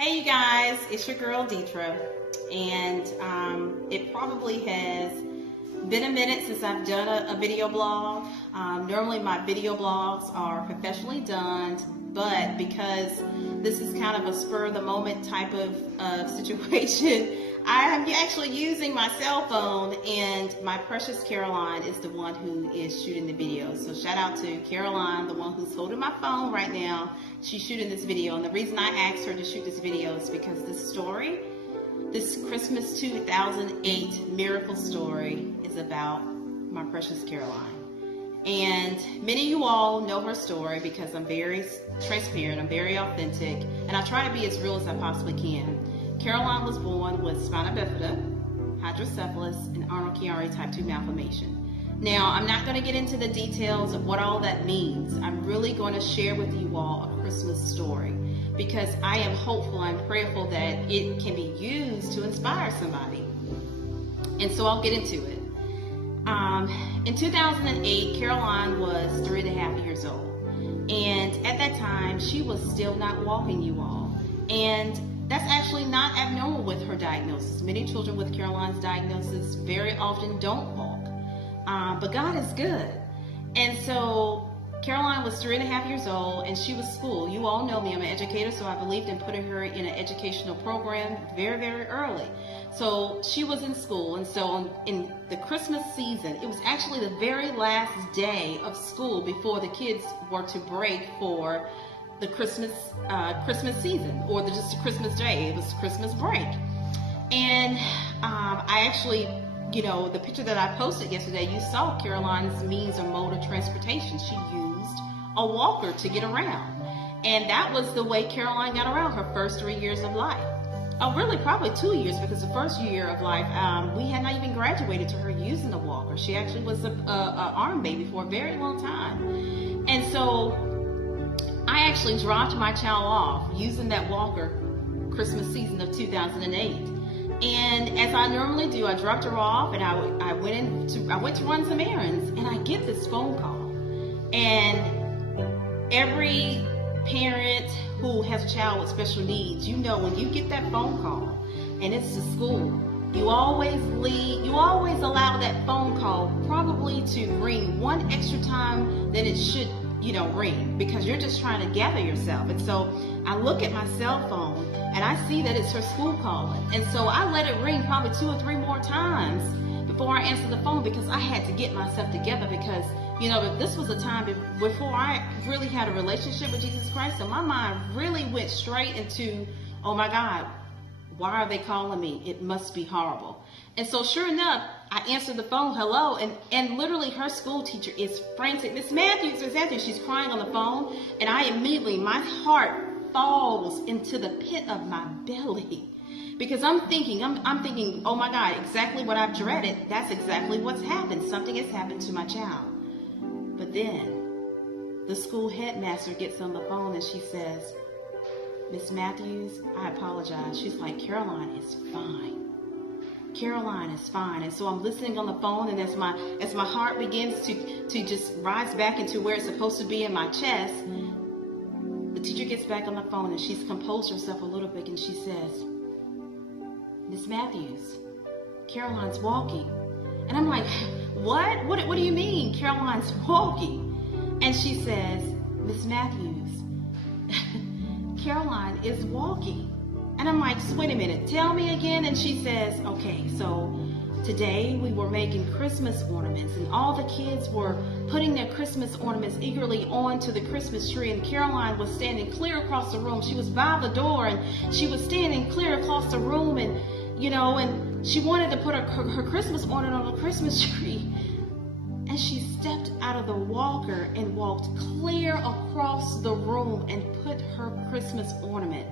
Hey you guys, it's your girl Deetra, and it probably has been a minute since I've done a video blog. Normally my video blogs are professionally done, but because this is kind of a spur of the moment type of situation, I am actually using my cell phone, and my precious Caroline is the one who is shooting the video. So shout out to Caroline, the one who's holding my phone right now. She's shooting this video, and the reason I asked her to shoot this video is because this story, this Christmas 2008 miracle story, is about my precious Caroline. And many of you all know her story because I'm very transparent, I'm very authentic, and I try to be as real as I possibly can. Caroline was born with spina bifida, hydrocephalus, and Arnold-Chiari type 2 malformation. Now, I'm not going to get into the details of what all that means. I'm really going to share with you all a Christmas story because I am hopeful, I'm prayerful that it can be used to inspire somebody. And so I'll get into it. In 2008, Caroline was 3.5 years old. And at that time, she was still not walking, you all. And that's actually not abnormal with her diagnosis. Many children with Caroline's diagnosis very often don't walk. But God is good. And so Caroline was 3.5 years old, and she was school. You all know me, I'm an educator, so I believed in putting her in an educational program very, very early. So she was in school, and so in the Christmas season, it was actually the very last day of school before the kids were to break for the Christmas season, or just the Christmas day. It was Christmas break. And I actually, the picture that I posted yesterday, you saw Caroline's means or mode of transportation. She used a walker to get around. And that was the way Caroline got around her first 3 years of life. Oh, really, probably 2 years, because the first year of life, we had not even graduated to her using a walker. She actually was an arm baby for a very long time. And so I actually dropped my child off using that walker Christmas season of 2008. And as I normally do, I dropped her off, and I went to run some errands, and I get this phone call. And every parent who has a child with special needs, when you get that phone call and it's to school, you always allow that phone call probably to ring one extra time than it should, ring, because you're just trying to gather yourself. And so I look at my cell phone and I see that it's her school calling. And so I let it ring probably 2 or 3 more times before I answered the phone, because I had to get myself together, because this was a time before I really had a relationship with Jesus Christ. So my mind really went straight into, oh my God, why are they calling me? It must be horrible. And so sure enough, I answered the phone, hello, and literally her school teacher is frantic. Miss Matthews, she's crying on the phone, and I immediately, my heart falls into the pit of my belly, because I'm thinking, oh my God, exactly what I've dreaded. That's exactly what's happened. Something has happened to my child. But then the school headmaster gets on the phone and she says, Miss Matthews, I apologize. She's like, Caroline is fine. Caroline is fine. And so I'm listening on the phone, and as my heart begins to just rise back into where it's supposed to be in my chest, the teacher gets back on the phone and she's composed herself a little bit, and she says, Miss Matthews, Caroline's walking. And I'm like, what? What do you mean Caroline's walking? And she says, Miss Matthews, Caroline is walking. And I'm like, wait a minute, tell me again. And she says, okay, so today we were making Christmas ornaments, and all the kids were putting their Christmas ornaments eagerly onto the Christmas tree, and Caroline was standing clear across the room. She was by the door, and she was standing clear across the room, and and she wanted to put her Christmas ornament on the Christmas tree. And she stepped out of the walker and walked clear across the room and put her Christmas ornament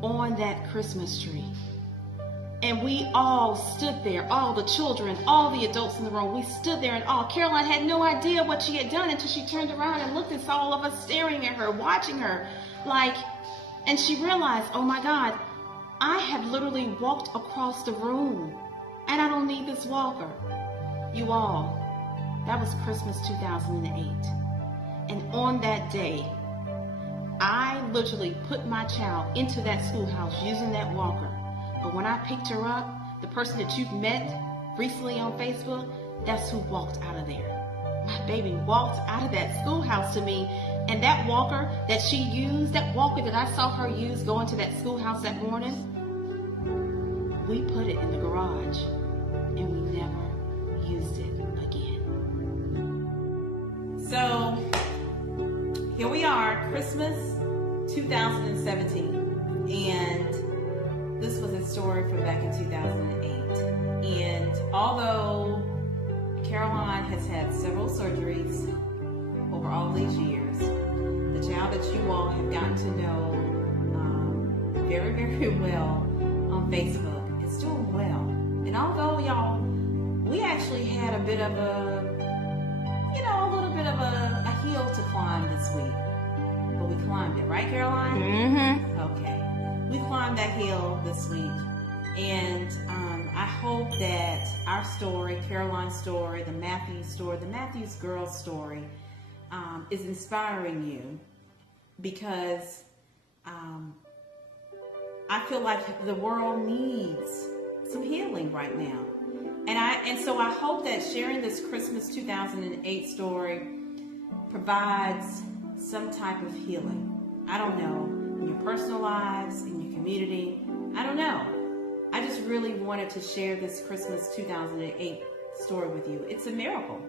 on that Christmas tree. And we all stood there, all the children, all the adults in the room, we stood there in awe. Caroline had no idea what she had done until she turned around and looked and saw all of us staring at her, watching her, and she realized, oh my God, I have literally walked across the room, and I don't need this walker. You all, that was Christmas 2008. And on that day, I literally put my child into that schoolhouse using that walker. But when I picked her up, the person that you've met recently on Facebook, that's who walked out of there. My baby walked out of that schoolhouse to me, and that walker that she used, that walker that I saw her use going to that schoolhouse that morning, we put it in the garage and we never used it again. So here we are, Christmas 2017, and this was a story from back in 2008. And although Caroline has had several surgeries over all these years, the child that you all have gotten to know very, very well on Facebook is doing well. And although y'all, we actually had a bit of a little bit of a hill to climb this week, but we climbed it, right, Caroline? Mm-hmm. Okay, we climbed that hill this week, and I hope that our story, Caroline's story, the Matthews girls story, is inspiring you, because I feel like the world needs some healing right now. And so I hope that sharing this Christmas 2008 story provides some type of healing. I don't know, in your personal lives, in your community, I don't know. I just really wanted to share this Christmas 2008 story with you. It's a miracle.